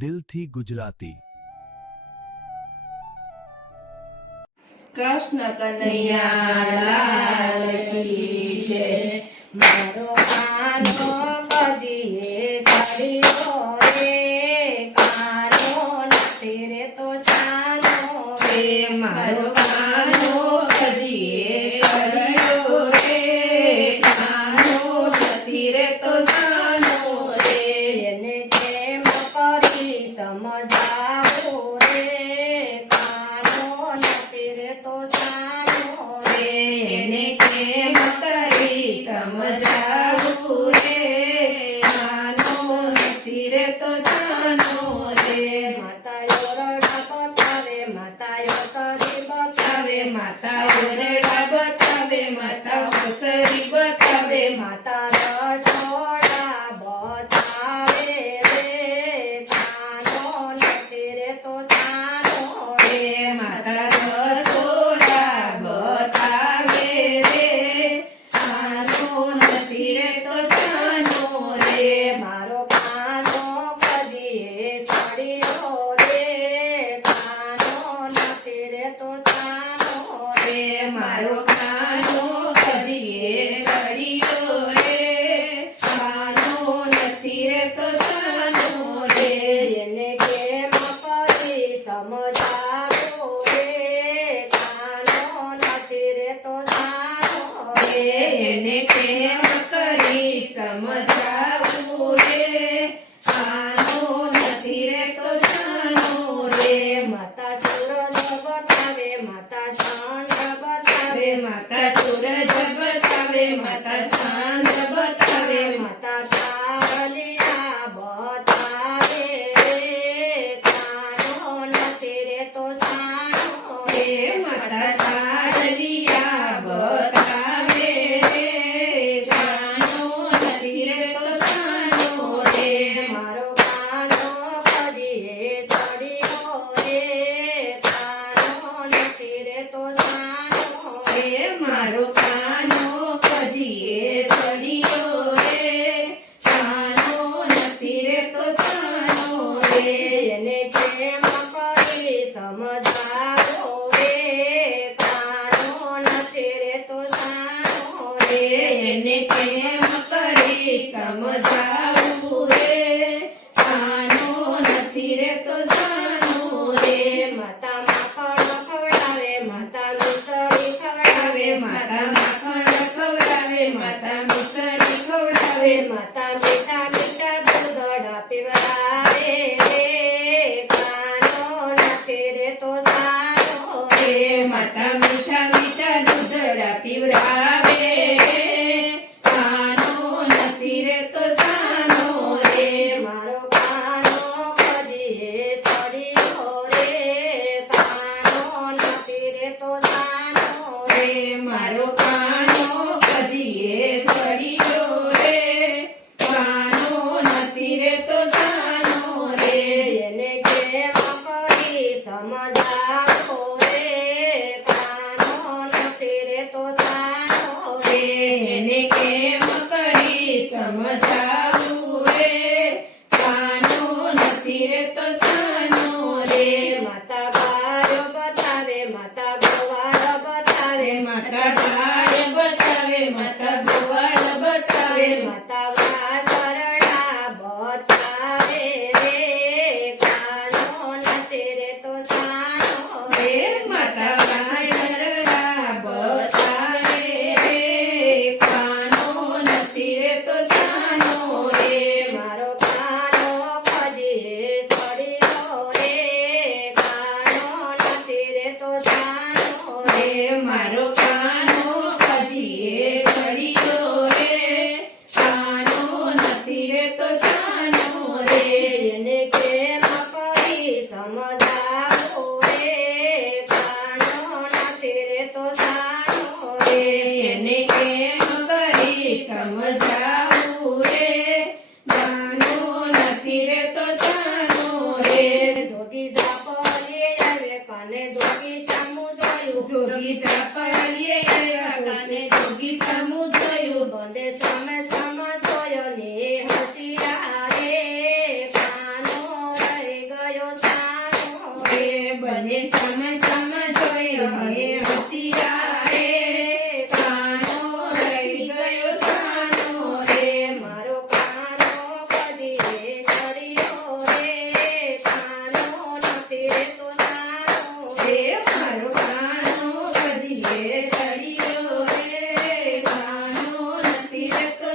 દિલથી ગુજરાતી। કૃષ્ણ કનૈયા લાલ કી જય। મારો કાનો બજીએ સળિયો રે, કાનો નથી રે તો સાનો રે। મારો કાનો બજીએ સળિયો રે, કાનો નથી રે તો સાનો રે। એને કેમ કરી સમજાવું રે, કાનો નથી રે તો સાનો રે। એને કેમ કરી સમજાવું રે, કાનો નથી રે તો સાનો રે। માતાઓ રડા બતાવે, માતાઓ કરી બતાવે, માતા ઓરડા બતાવે, માતા ઓસરી બતાવે, માતા રસોડા બતાવે રે, કાનો નથી રે તો સાનો રે। માતા રસોડા બતાવે રે, કાનો નથી રે તો સાનો રે। મારો કાનો બજીએ સળિયો રે, કાનો નથી રે તો સાનો રે। મારો કાનો બજીએ સળિયો રે, કાનો નથી રે તો સાનો રે। એને કેમ કરી સમજાવું રે, કાનો નથી રે તો સાનો રે। એને કેમ કરી સમજાવું રે, કાનો નથી રે તો સાનો રે। માતા સૂરજ બતાવે, માતા ચંદ્ર બતાવે, માતા સૂરજ બતાવે, માતા ચંદ્ર બતાવે, માતા તારલિયા બતાવે રે, કાનો નથી રે તો સાનો રે। માતા તારલિયા બતાવે રે, કાનો નથી રે તો સાનો રે। મારો કાનો બજીએ સળિયો રે, કાનો નથી રે તો સાનો રે। મારો કાનો બજીએ સળિયો રે, કાનો નથી રે તો સાનો રે। એને કેમ કરી સમજાવું રે, કાનો નથી રે તો સાનો રે। એને કેમ કરી સમજાવું રે, કાનો નથી રે તો સાનો રે। માતા માખણ ખવડાવે, માતા મિસરી ખવડાવે, માતા માખણ ખવડાવે, માતા મિસરી ખવડાવે, માતા મીઠા મીઠા દૂધડા પીવડાવે રે, કાનો નથી રે તો સાનો રે। માતા મીઠા મીઠા દૂધડા પીવડાવે રે, કાનો નથી રે તો સાનો રે। મારો કાનો બજીએ સળિયો રે, કાનો નથી રે તો સાનો રે। મારો કાનો બજીએ સળિયો રે, કાનો નથી રે તો સાનો રે। એને કેમ કરી સમજાવું રે, કાનો નથી રે તો સાનો રે। એને કેમ કરી સમજાવું રે, કાનો નથી રે તો સાનો રે। માતા ગાય બતાવે, માતા ગોવાળ બતાવે, માતા ગાય બતાવે, માતા ગોવાળ બતાવે, માતા વાસરડા બતાવે રે, કાનો નથી રે તો સાનો રે। માતા વાસરડા બતાવે રે, કાનો નથી રે તો સાનો રે। મારો કાનો બજીએ સળિયો એક